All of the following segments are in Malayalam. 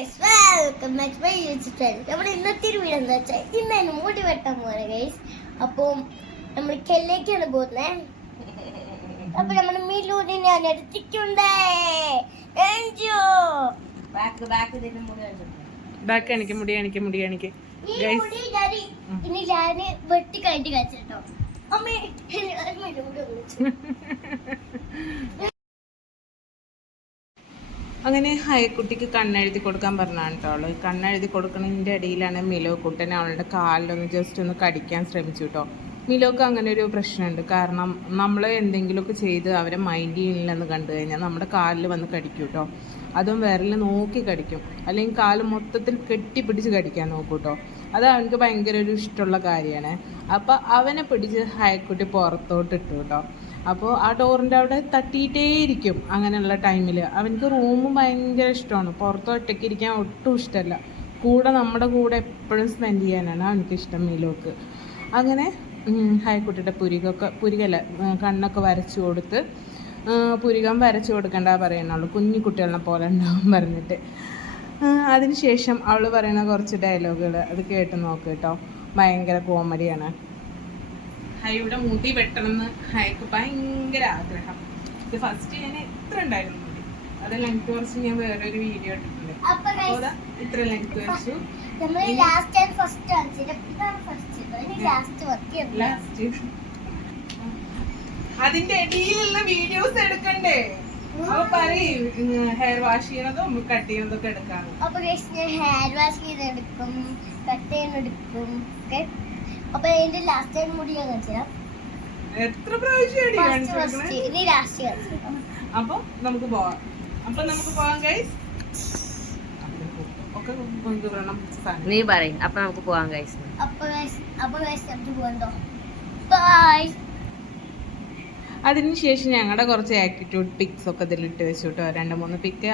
Guys welcome back my YouTube channel നമ്മുടെ ഇന്നത്തെ ഒരു വീഡിയോ എന്താ വെച്ചാൽ ഇന്ന് തന്നെ മുടി വെട്ടാൻ പോവാണ് ഗൈസ് അപ്പോൾ നമ്മൾ കെല്ലേക്കാണ് പോകുന്നത് അപ്പൊ നമ്മുടെ മിലൂരി ഞാൻ എടുത്തിട്ടുണ്ടേ. എൻജോ ബാക്ക് ബാക്ക് ഇതിന്റെ മുടി വെച്ചിട്ടുണ്ട് ബാക്ക് എനിക്ക് മുടി എനിക്ക് മുടി എനിക്ക് ഇനി ഞാൻ വെട്ടി കഴിഞ്ഞിട്ട് കഴിച്ചിട്ടോ അമ്മ മിലൂരി വിളിച്ചു. അങ്ങനെ ഹയക്കുട്ടിക്ക് കണ്ണെഴുതി കൊടുക്കാൻ പറഞ്ഞാണ് കേട്ടോ അവൾ. കണ്ണെഴുതി കൊടുക്കുന്നതിന്റെ ഇടയിലാണ് മിലോ കുട്ടനെ അവളുടെ കാലിലൊന്ന് ജസ്റ്റ് ഒന്ന് കടിക്കാൻ ശ്രമിച്ചു കേട്ടോ മിലോക്ക് അങ്ങനെ ഒരു പ്രശ്നമുണ്ട്. കാരണം നമ്മൾ എന്തെങ്കിലുമൊക്കെ ചെയ്ത് അവരെ മൈൻഡ് ചെയ്യില്ലെന്ന് കണ്ടു കഴിഞ്ഞാൽ നമ്മുടെ കാലിൽ വന്ന് കടിക്കും കേട്ടോ അതും വിരൽ നോക്കി കടിക്കും. അല്ലെങ്കിൽ കാൽ മൊത്തത്തിൽ കെട്ടിപ്പിടിച്ച് കടിക്കാൻ നോക്കും കേട്ടോ അത് അവനക്ക് ഭയങ്കര ഒരു ഇഷ്ടമുള്ള കാര്യമാണ്. അപ്പോൾ അവനെ പിടിച്ച് ഹയക്കുട്ടി പുറത്തോട്ട് ഇട്ടു കേട്ടോ അപ്പോൾ ആ ഡോറിന്റെ അവിടെ തട്ടിയിട്ടേ ഇരിക്കും അങ്ങനെയുള്ള ടൈമിൽ അവനക്ക് റൂം ഭയങ്കര ഇഷ്ടമാണ്. പുറത്ത് ഒറ്റയ്ക്ക് ഇരിക്കാൻ ഒട്ടും ഇഷ്ടമല്ല കൂടെ നമ്മുടെ കൂടെ എപ്പോഴും സ്പെൻഡ് ചെയ്യാനാണ് അവനക്ക് ഇഷ്ടം മീലോക്ക് അങ്ങനെ ഹായ്ക്കുട്ടിയുടെ പുരികൊക്കെ പുരികല്ല കണ്ണൊക്കെ വരച്ചു കൊടുത്ത് പുരികം വരച്ചു കൊടുക്കണ്ട പറയുന്നുള്ളൂ. കുഞ്ഞു കുട്ടികളെ പോലെ ഉണ്ടാവും പറഞ്ഞിട്ട്. അതിനുശേഷം അവൾ പറയുന്ന കുറച്ച് ഡയലോഗുകൾ അത് കേട്ട് നോക്ക് കേട്ടോ. ഭയങ്കര കോമഡിയാണ് ഹൈയുടെ മുടി വെട്ടണം എന്ന് ഹൈക്ക് ഭയങ്കര ആഗ്രഹം. ഇത് ഫസ്റ്റ് ഞാൻ എത്ര ഉണ്ടായിരുന്നു മുടി അത് ലെങ്ത് കുറച്ച് ഞാൻ വേറൊരു വീഡിയോ ഇട്ടിട്ടുണ്ട്. ഇത്ര ലെങ്ത് കുറച്ചു. അതിന്റെ ഇടയിലുള്ള വീഡിയോസ് എടുക്കണ്ടേ? അപ്പൊ പറയും ഹെയർ വാഷ് ചെയ്യണതും കട്ട് ചെയ്യണതൊക്കെ എടുക്കാറ് അപ്പൊ ഹെയർ വാഷ് ചെയ്തെടുക്കും കട്ട് ചെയ്യുന്നെടുക്കും അപ്പൊ എന്റെ ലാസ്റ്റ് ടൈം മുടി ഞാൻ കാണിച്ചുതരാം എത്ര പ്രാവശ്യം ഇനി ലാസ്റ്റ് അപ്പൊ നമുക്ക് പോവാം. അപ്പൊ നമുക്ക് പോവാം ഗൈസ് നീ പറയും. അപ്പൊ നമുക്ക് പോവാം ബൈ അതിനുശേഷം ഞങ്ങളുടെ കുറച്ച് ആറ്റിറ്റ്യൂഡ് പിക്സ് ഒക്കെ ഇതിലിട്ട് വെച്ചു കേട്ടോ രണ്ട് മൂന്ന് പിക്ക്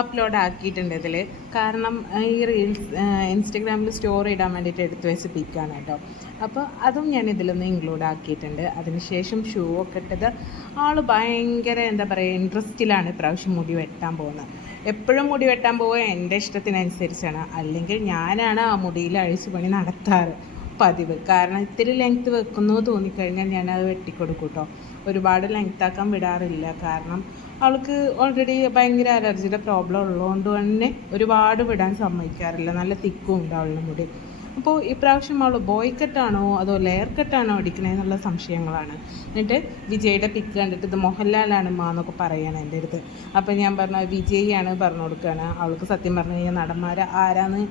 അപ്ലോഡ് ആക്കിയിട്ടുണ്ട് ഇതിൽ കാരണം ഈ റീൽസ് ഇൻസ്റ്റഗ്രാമിൽ സ്റ്റോറി ഇടാൻ വേണ്ടിയിട്ട് എടുത്തു വെച്ച് പിക്കാണ് കേട്ടോ അപ്പോൾ അതും ഞാൻ ഇതിലൊന്ന് ഇൻക്ലൂഡ് ആക്കിയിട്ടുണ്ട്. അതിനുശേഷം ഷൂ ഒക്കെ ഇട്ടത് ആൾ ഭയങ്കര എന്താ പറയുക ഇൻട്രസ്റ്റിലാണ് ഇപ്രാവശ്യം മുടി വെട്ടാൻ പോകുന്നത്. എപ്പോഴും മുടി വെട്ടാൻ പോവുക എന്റെ ഇഷ്ടത്തിനനുസരിച്ചാണ്. അല്ലെങ്കിൽ ഞാനാണ് ആ മുടിയിൽ അഴിച്ചു പണി നടത്താറ് പതിവ് കാരണം ഇത്തിരി ലെങ്ത് വെക്കുന്നു തോന്നിക്കഴിഞ്ഞാൽ ഞാനത് വെട്ടിക്കൊടുക്കും കേട്ടോ ഒരുപാട് ലെങ്ത്താക്കാൻ വിടാറില്ല. കാരണം അവൾക്ക് ഓൾറെഡി ഭയങ്കര അലർജിയുടെ പ്രോബ്ലം ഉള്ളതുകൊണ്ട് തന്നെ ഒരുപാട് വിടാൻ സമ്മതിക്കാറില്ല. നല്ല തിക്കും ഉണ്ട് അവളുടെ മുടി അപ്പോൾ ഇപ്രാവശ്യം അവൾ ബോയ് കട്ടാണോ അതോ ലെയർ കട്ടാണോ അടിക്കണേന്നുള്ള സംശയങ്ങളാണ്. എന്നിട്ട് വിജയുടെ പിക്ക് കണ്ടിട്ട് ഇത് മോഹൻലാലാണ് മാ എന്നൊക്കെ പറയാണ് എന്റെ അടുത്ത്. അപ്പോൾ ഞാൻ പറഞ്ഞു വിജയാണ് പറഞ്ഞു കൊടുക്കുകയാണ് അവൾക്ക് സത്യം പറഞ്ഞു കഴിഞ്ഞാൽ നടന്മാർ ആരാന്ന്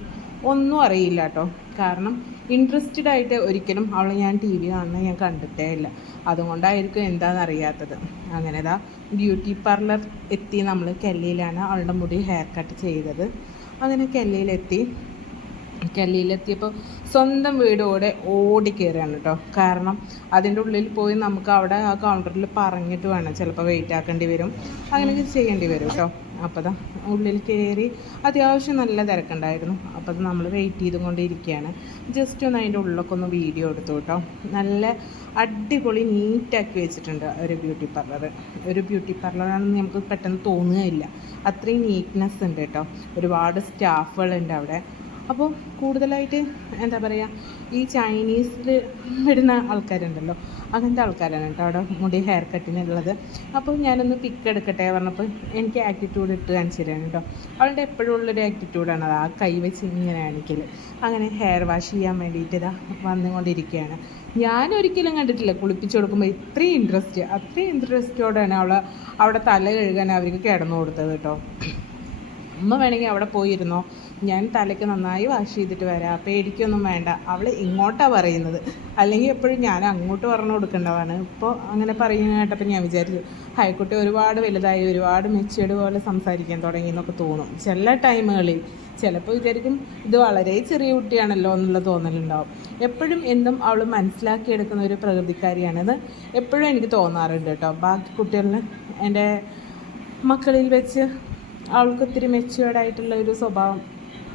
ഒന്നും അറിയില്ല കേട്ടോ. കാരണം ഇൻട്രസ്റ്റഡ് ആയിട്ട് ഒരിക്കലും അവളെ ഞാൻ ടി വി കാണുന്നത് ഞാൻ കണ്ടിട്ടേ ഇല്ല. അതുകൊണ്ടായിരിക്കും എന്താണെന്ന് അറിയാത്തത്. അങ്ങനെ ദാ ബ്യൂട്ടി പാർലർ എത്തി നമ്മൾ കെല്ലിയിലാണ് അവളുടെ മുടി ഹെയർ കട്ട് ചെയ്തത്. അങ്ങനെ കെല്ലിയിലെത്തി. കല്ലിയിലെത്തിയപ്പോൾ സ്വന്തം വീടോടെ ഓടി കയറുകയാണ് കേട്ടോ കാരണം അതിന്റെ ഉള്ളിൽ പോയി നമുക്ക് അവിടെ ആ കൗണ്ടറിൽ പറഞ്ഞിട്ട് വേണം ചിലപ്പോൾ വെയിറ്റ് ആക്കേണ്ടി വരും. അങ്ങനെയൊക്കെ ചെയ്യേണ്ടി വരും കേട്ടോ അപ്പോൾ ദാ ഉള്ളിൽ കയറി അത്യാവശ്യം നല്ല തിരക്കുണ്ടായിരുന്നു. അപ്പോൾ അത് നമ്മൾ വെയിറ്റ് ചെയ്തുകൊണ്ടിരിക്കുകയാണ് ജസ്റ്റ് ഒന്ന് അതിന്റെ ഉള്ളിലൊക്കെ ഒന്ന് വീഡിയോ എടുത്തു കേട്ടോ നല്ല അടിപൊളി നീറ്റാക്കി വെച്ചിട്ടുണ്ട് ഒരു ബ്യൂട്ടി പാർലർ ഒരു ബ്യൂട്ടി പാർലറാണെന്ന് നമുക്ക് പെട്ടെന്ന് തോന്നുകയില്ല. അത്രയും നീറ്റ്നെസ് ഉണ്ട് കേട്ടോ ഒരുപാട് സ്റ്റാഫുകളുണ്ട് അവിടെ. അപ്പോൾ കൂടുതലായിട്ട് എന്താ പറയുക ഈ ചൈനീസിൽ വരുന്ന ആൾക്കാരുണ്ടല്ലോ അങ്ങനത്തെ ആൾക്കാരാണ് കേട്ടോ അവിടെ മുടി ഹെയർ കട്ടിനുള്ളത് അപ്പോൾ ഞാനൊന്ന് പിക്ക് എടുക്കട്ടെ പറഞ്ഞപ്പോൾ എനിക്ക് ആറ്റിറ്റ്യൂഡ് ഇട്ട് കാണിച്ചു തരാണ് കേട്ടോ. അവളുടെ എപ്പോഴും ഉള്ളൊരു ആറ്റിറ്റ്യൂഡാണ് അത്. ആ കൈ വെച്ച് ഇങ്ങനെ ആണെങ്കിൽ അങ്ങനെ ഹെയർ വാഷ് ചെയ്യാൻ വേണ്ടിയിട്ട് ഇതാ വന്നുകൊണ്ടിരിക്കുകയാണ് ഞാൻ ഒരിക്കലും കണ്ടിട്ടില്ല കുളിപ്പിച്ച് കൊടുക്കുമ്പോൾ ഇത്രയും ഇൻട്രസ്റ്റ് അത്രയും ഇൻട്രസ്റ്റോടെയാണ് അവൾ അവിടെ തല കഴുകാൻ അവർക്ക് കിടന്നു കൊടുത്തത് കേട്ടോ. അമ്മ വേണമെങ്കിൽ അവിടെ പോയിരുന്നോ? ഞാൻ തലയ്ക്ക് നന്നായി വാഷ് ചെയ്തിട്ട് വരാം. പേടിക്കൊന്നും വേണ്ട. അവൾ ഇങ്ങോട്ടാണ് പറയുന്നത്. അല്ലെങ്കിൽ എപ്പോഴും ഞാൻ അങ്ങോട്ട് പറഞ്ഞു കൊടുക്കേണ്ടതാണ്. ഇപ്പോൾ അങ്ങനെ പറയുന്ന കേട്ടപ്പോൾ ഞാൻ വിചാരിച്ചു ഹൈക്കുട്ടി ഒരുപാട് വലുതായി ഒരുപാട് മെച്ചേർഡ് പോലെ സംസാരിക്കാൻ തുടങ്ങി എന്നൊക്കെ തോന്നും. ചില ടൈമുകളിൽ ചിലപ്പോൾ വിചാരിക്കും ഇത് വളരെ ചെറിയ കുട്ടിയാണല്ലോ എന്നുള്ള തോന്നലുണ്ടാവും. എപ്പോഴും എന്തും അവൾ മനസ്സിലാക്കിയെടുക്കുന്ന ഒരു പ്രകൃതിക്കാരിയാണിത് എപ്പോഴും എനിക്ക് തോന്നാറുണ്ട് കേട്ടോ. ബാക്കി കുട്ടികളിൽ എന്റെ മക്കളിൽ വെച്ച് അവൾക്ക് ഒത്തിരി മെച്യൂർഡ് ആയിട്ടുള്ള ഒരു സ്വഭാവം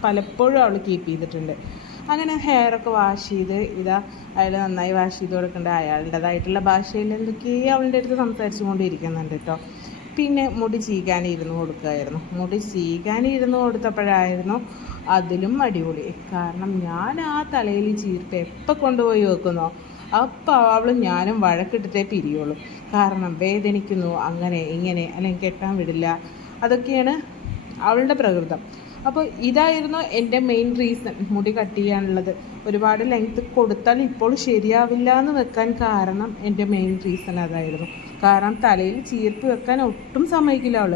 പലപ്പോഴും അവൾ കീപ്പ് ചെയ്തിട്ടുണ്ട്. അങ്ങനെ ഹെയറൊക്കെ വാഷ് ചെയ്ത് ഇതാ അയാൾ നന്നായി വാഷ് ചെയ്ത് കൊടുക്കേണ്ട. അയാളുടേതായിട്ടുള്ള ഭാഷയിൽ എന്തൊക്കെയോ അവളുടെ അടുത്ത് സംസാരിച്ചു കൊണ്ടിരിക്കുന്നുണ്ട് കേട്ടോ. പിന്നെ മുടി ചീകാനിരുന്ന് കൊടുക്കുകയായിരുന്നു മുടി ചീകാനിരുന്ന് കൊടുത്തപ്പോഴായിരുന്നു അതിലും അടിപൊളി. കാരണം ഞാൻ ആ തലയിൽ ചീർത്ത് എപ്പോൾ കൊണ്ടുപോയി വെക്കുന്നോ അപ്പോൾ അവളും ഞാനും വഴക്കിട്ടിട്ടേ പിരിയുള്ളൂ. കാരണം വേദനിക്കുന്നു അങ്ങനെ ഇങ്ങനെ അല്ലെങ്കിൽ കെട്ടാൻ വിടില്ല. അതൊക്കെയാണ് അവളുടെ പ്രകൃതം. അപ്പോൾ ഇതായിരുന്നു എന്റെ മെയിൻ റീസൺ മുടി കട്ട് ചെയ്യാനുള്ളത്. ഒരുപാട് ലെങ്ത് കൊടുത്താൽ ഇപ്പോൾ ശരിയാവില്ല എന്ന് വെക്കാൻ കാരണം എന്റെ മെയിൻ റീസൺ അതായിരുന്നു. കാരണം തലയിൽ ചീർപ്പ് വെക്കാൻ ഒട്ടും സമ്മതിക്കില്ല അവൾ.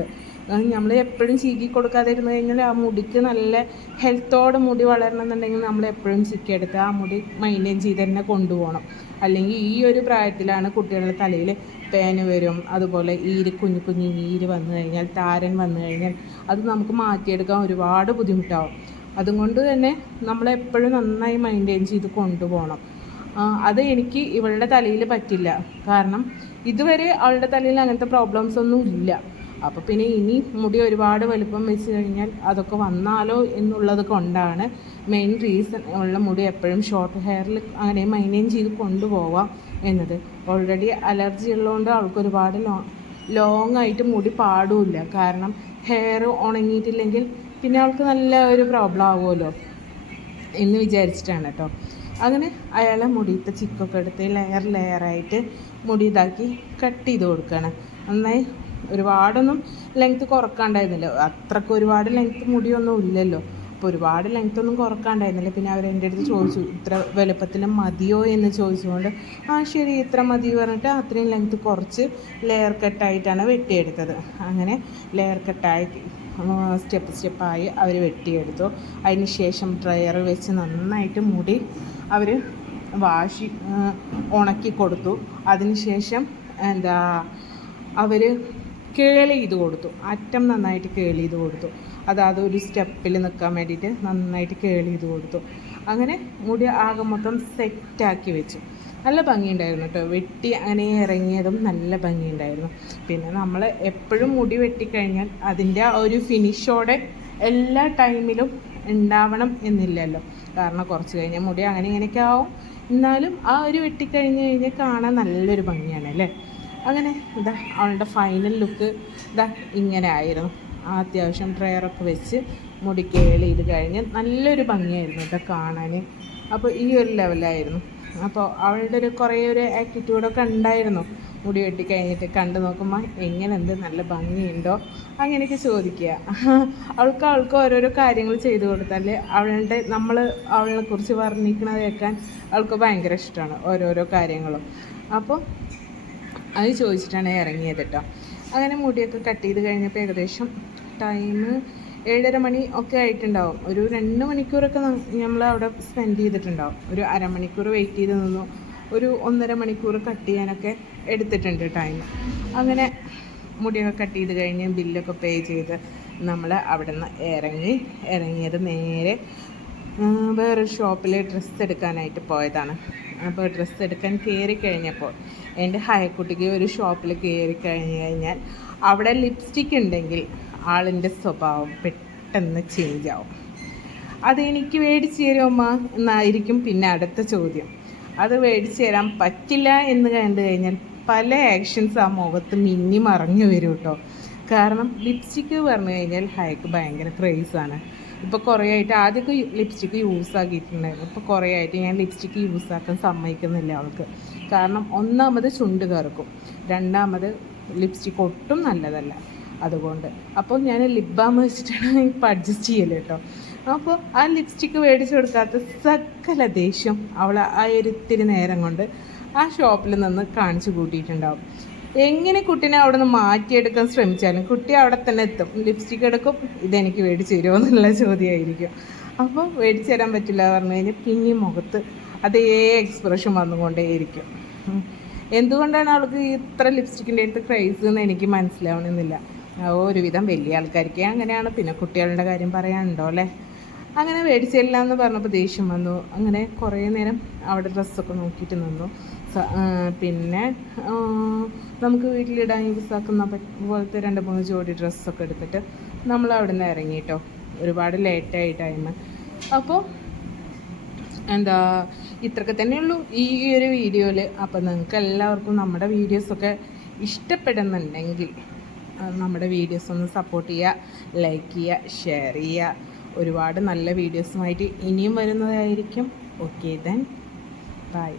നമ്മൾ എപ്പോഴും ചീകി കൊടുക്കാതെ ഇരുന്ന് കഴിഞ്ഞാൽ ആ മുടിക്ക് നല്ല ഹെൽത്തോടെ മുടി വളരണം എന്നുണ്ടെങ്കിൽ നമ്മൾ എപ്പോഴും ചിക്കിയെടുത്ത് ആ മുടി മെയിന്റെയിൻ ചെയ്ത് തന്നെ കൊണ്ടുപോകണം. അല്ലെങ്കിൽ ഈ ഒരു പ്രായത്തിലാണ് കുട്ടികളുടെ തലയിൽ പേന് വരും അതുപോലെ ഈര് കുഞ്ഞു കുഞ്ഞു ഈര് വന്നു കഴിഞ്ഞാൽ താരൻ വന്നു കഴിഞ്ഞാൽ അത് നമുക്ക് മാറ്റിയെടുക്കാൻ ഒരുപാട് ബുദ്ധിമുട്ടാവും. അതുകൊണ്ട് തന്നെ നമ്മളെപ്പോഴും നന്നായി മെയിന്റെയിൻ ചെയ്ത് കൊണ്ടുപോകണം. അത് എനിക്ക് ഇവളുടെ തലയിൽ പറ്റില്ല. കാരണം ഇതുവരെ അവളുടെ തലയിൽ അങ്ങനത്തെ പ്രോബ്ലംസ് ഒന്നും ഇല്ല. അപ്പോൾ പിന്നെ ഇനി മുടി ഒരുപാട് വലുപ്പം വെച്ച് കഴിഞ്ഞാൽ അതൊക്കെ വന്നാലോ എന്നുള്ളത് കൊണ്ടാണ് മെയിൻ റീസൺ ഉള്ള മുടി എപ്പോഴും ഷോർട്ട് ഹെയറിൽ അങ്ങനെ മൈന്റെയിൻ ചെയ്ത് കൊണ്ടുപോവാം എന്നത്. ഓൾറെഡി അലർജി ഉള്ളതുകൊണ്ട് അവൾക്ക് ഒരുപാട് ലോ ലോങ് ആയിട്ട് മുടി പാടില്ല. കാരണം ഹെയർ ഉണങ്ങിയിട്ടില്ലെങ്കിൽ പിന്നെ അവൾക്ക് നല്ല ഒരു പ്രോബ്ലം ആവുമല്ലോ എന്ന് വിചാരിച്ചിട്ടാണ് കേട്ടോ അങ്ങനെ അയാളെ മുടിയത്തെ ചിക്കൊക്കെ എടുത്ത് ലെയർ ലെയറായിട്ട് മുടി ഇതാക്കി കട്ട് ചെയ്ത് കൊടുക്കുകയാണ് നന്നായി ഒരുപാടൊന്നും ലെങ്ത്ത് കുറക്കാണ്ടായിരുന്നില്ല. അത്രയ്ക്ക് ഒരുപാട് ലെങ്ത്ത് മുടിയൊന്നും ഇല്ലല്ലോ. അപ്പോൾ ഒരുപാട് ലെങ്ത്ത് ഒന്നും കുറക്കാണ്ടായിരുന്നില്ല. പിന്നെ അവർ എന്റെ അടുത്ത് ചോദിച്ചു ഇത്ര വലുപ്പത്തിൽ മതിയോ? എന്ന് ചോദിച്ചുകൊണ്ട് ആ ശരി ഇത്ര മതി പറഞ്ഞിട്ട് അത്രയും ലെങ്ത്ത് കുറച്ച് ലെയർ കട്ടായിട്ടാണ് വെട്ടിയെടുത്തത്. അങ്ങനെ ലെയർ കട്ടായി സ്റ്റെപ്പ് സ്റ്റെപ്പായി അവർ വെട്ടിയെടുത്തു. അതിന് ശേഷം ഡ്രയർ വെച്ച് നന്നായിട്ട് മുടി അവർ വാഷി ഉണക്കി കൊടുത്തു. അതിന് ശേഷം എന്താ അവർ കേളി ചെയ്ത് കൊടുത്തു. അറ്റം നന്നായിട്ട് കേളി ചെയ്ത് കൊടുത്തു. അതായത് ഒരു സ്റ്റെപ്പിൽ നിൽക്കാൻ വേണ്ടിയിട്ട് നന്നായിട്ട് കേളി ചെയ്ത് കൊടുത്തു. അങ്ങനെ മുടി ആകെ മൊത്തം സെറ്റാക്കി വെച്ചു. നല്ല ഭംഗിയുണ്ടായിരുന്നു കേട്ടോ വെട്ടി അങ്ങനെ ഇറങ്ങിയതും നല്ല ഭംഗിയുണ്ടായിരുന്നു. പിന്നെ നമ്മൾ എപ്പോഴും മുടി വെട്ടിക്കഴിഞ്ഞാൽ അതിന്റെ ആ ഒരു ഫിനിഷോടെ എല്ലാ ടൈമിലും ഉണ്ടാവണം എന്നില്ലല്ലോ. കാരണം കുറച്ച് കഴിഞ്ഞാൽ മുടി അങ്ങനെ ഇങ്ങനെയൊക്കെ ആവും. എന്നാലും ആ ഒരു വെട്ടിക്കഴിഞ്ഞ് കഴിഞ്ഞാൽ കാണാൻ നല്ലൊരു ഭംഗിയാണ് അല്ലേ? അങ്ങനെ ഇതാ അവളുടെ ഫൈനൽ ലുക്ക് ഇതാ ഇങ്ങനെ ആയിരുന്നു അത്യാവശ്യം ഡ്രയറൊക്കെ വെച്ച് മുടി ഇത് കഴിഞ്ഞ് നല്ലൊരു ഭംഗിയായിരുന്നു ഇതൊക്കെ കാണാൻ അപ്പോൾ ഈ ഒരു ലെവലായിരുന്നു അപ്പോൾ അവളുടെ ഒരു കുറേ ഒരു ആറ്റിറ്റ്യൂഡൊക്കെ ഉണ്ടായിരുന്നു. മുടി വെട്ടി കഴിഞ്ഞിട്ട് കണ്ടു നോക്കുമ്പോൾ എങ്ങനെയുണ്ട് നല്ല ഭംഗിയുണ്ടോ അങ്ങനെയൊക്കെ ചോദിക്കുക. അവൾക്ക് അവൾക്ക് ഓരോരോ കാര്യങ്ങൾ ചെയ്തു കൊടുത്താൽ അവളുടെ നമ്മൾ അവളെ കുറിച്ച് വർണിക്കണത് കേൾക്കാൻ അവൾക്ക് ഭയങ്കര ഇഷ്ടമാണ് ഓരോരോ കാര്യങ്ങളും. അപ്പോൾ അത് ചോദിച്ചിട്ടാണ് ഇറങ്ങിയത് കേട്ടോ. അങ്ങനെ മുടിയൊക്കെ കട്ട് ചെയ്ത് കഴിഞ്ഞപ്പോൾ ഏകദേശം ടൈം ഏഴര മണി ഒക്കെ ആയിട്ടുണ്ടാവും. ഒരു രണ്ട് മണിക്കൂറൊക്കെ നമ്മൾ അവിടെ സ്പെൻഡ് ചെയ്തിട്ടുണ്ടാവും. ഒരു അരമണിക്കൂർ വെയിറ്റ് ചെയ്ത് നിന്നു. ഒരു ഒന്നര മണിക്കൂർ കട്ട് ചെയ്യാനൊക്കെ എടുത്തിട്ടുണ്ട് ടൈം അങ്ങനെ മുടിയൊക്കെ കട്ട് ചെയ്ത് കഴിഞ്ഞ് ബില്ലൊക്കെ പേ ചെയ്ത് നമ്മൾ അവിടെ നിന്ന് ഇറങ്ങി ഇറങ്ങിയത് നേരെ വേറൊരു ഷോപ്പിൽ ഡ്രസ്സ് എടുക്കാനായിട്ട് പോയതാണ്. അപ്പോൾ ഡ്രസ്സ് എടുക്കാൻ കയറി കഴിഞ്ഞപ്പോൾ എന്റെ ഹയക്കുട്ടിക്ക് ഒരു ഷോപ്പിൽ കയറി കഴിഞ്ഞ് കഴിഞ്ഞാൽ അവിടെ ലിപ്സ്റ്റിക് ഉണ്ടെങ്കിൽ ആളിന്റെ സ്വഭാവം പെട്ടെന്ന് ചേഞ്ച് ആവും. അത് അതെനിക്ക് മേടിച്ച് തരുമോ എന്നായിരിക്കും പിന്നെ അടുത്ത ചോദ്യം. അത് മേടിച്ച് തരാൻ പറ്റില്ല എന്ന് കണ്ടു കഴിഞ്ഞാൽ പല ആക്ഷൻസ് ആ മുഖത്ത് മിന്നി മറഞ്ഞു വരും കേട്ടോ. കാരണം ലിപ്സ്റ്റിക്ക് പറഞ്ഞു കഴിഞ്ഞാൽ ഹയക്ക് ഭയങ്കര ക്രേസാണ് ഇപ്പോൾ കുറേ ആയിട്ട് ആദ്യമൊക്കെ ലിപ്സ്റ്റിക്ക് യൂസ് ആക്കിയിട്ടുണ്ടായിരുന്നു. ഇപ്പോൾ കുറേ ആയിട്ട് ഞാൻ ലിപ്സ്റ്റിക്ക് യൂസ് ആക്കാൻ സമ്മതിക്കുന്നില്ല അവൾക്ക്. കാരണം ഒന്നാമത് ചുണ്ട് കറക്കും. രണ്ടാമത് ലിപ്സ്റ്റിക്ക് ഒട്ടും നല്ലതല്ല. അതുകൊണ്ട് അപ്പോൾ ഞാൻ ലിപ് ബാം വെച്ചിട്ടാണ് ഇപ്പം അഡ്ജസ്റ്റ് ചെയ്യൽ കേട്ടോ അപ്പോൾ ആ ലിപ്സ്റ്റിക്ക് മേടിച്ചു കൊടുക്കാത്ത സകല ദേഷ്യം അവൾ ആ ഒരു ഇത്തിരി നേരം കൊണ്ട് ആ ഷോപ്പിൽ നിന്ന് കാണിച്ചു കൂട്ടിയിട്ടുണ്ടാവും. എങ്ങനെ കുട്ടീനെ അവിടെ നിന്ന് മാറ്റിയെടുക്കാൻ ശ്രമിച്ചാലും കുട്ടി അവിടെ തന്നെ എത്തും. ലിപ്സ്റ്റിക് എടുക്കും. ഇതെനിക്ക് മേടിച്ചു തരുമോ എന്നുള്ള ചോദ്യമായിരിക്കും. അപ്പോൾ മേടിച്ചു തരാൻ പറ്റില്ല പറഞ്ഞു കഴിഞ്ഞാൽ പിന്നെ മുഖത്ത് അതേ എക്സ്പ്രഷൻ വന്നുകൊണ്ടേയിരിക്കും. എന്തുകൊണ്ടാണ് അവൾക്ക് ഇത്ര ലിപ്സ്റ്റിക്കിന്റെ അടുത്ത് ക്രൈസ് എന്ന് എനിക്ക് മനസ്സിലാവണമെന്നില്ല. ഒരുവിധം വലിയ ആൾക്കാർക്ക് അങ്ങനെയാണ്. പിന്നെ കുട്ടികളുടെ കാര്യം പറയാനുണ്ടോ അല്ലേ? അങ്ങനെ മേടിച്ചില്ല എന്ന് പറഞ്ഞപ്പോൾ ദേഷ്യം വന്നു. അങ്ങനെ കുറേ നേരം അവിടെ ഡ്രസ്സൊക്കെ നോക്കിയിട്ട് നിന്നു. പിന്നെ നമുക്ക് വീട്ടിലിടാൻ യൂസ് ആക്കുന്ന പറ്റ- പോലത്തെ രണ്ട് മൂന്ന് ജോഡി ഡ്രസ്സൊക്കെ എടുത്തിട്ട് നമ്മൾ അവിടെ നിന്ന് ഇറങ്ങി കേട്ടോ ഒരുപാട് ലേറ്റായി ടൈം അപ്പോൾ എന്താ ഇത്രയൊക്കെ തന്നെയുള്ളൂ ഈ ഒരു വീഡിയോയിൽ അപ്പോൾ നിങ്ങൾക്ക് എല്ലാവർക്കും നമ്മുടെ വീഡിയോസൊക്കെ ഇഷ്ടപ്പെടുന്നുണ്ടെങ്കിൽ നമ്മുടെ വീഡിയോസ് ഒന്ന് സപ്പോർട്ട് ചെയ്യുക ലൈക്ക് ചെയ്യുക ഷെയർ ചെയ്യുക ഒരുപാട് നല്ല വീഡിയോസുമായിട്ട് ഇനിയും വരുന്നതായിരിക്കും. Okay then bye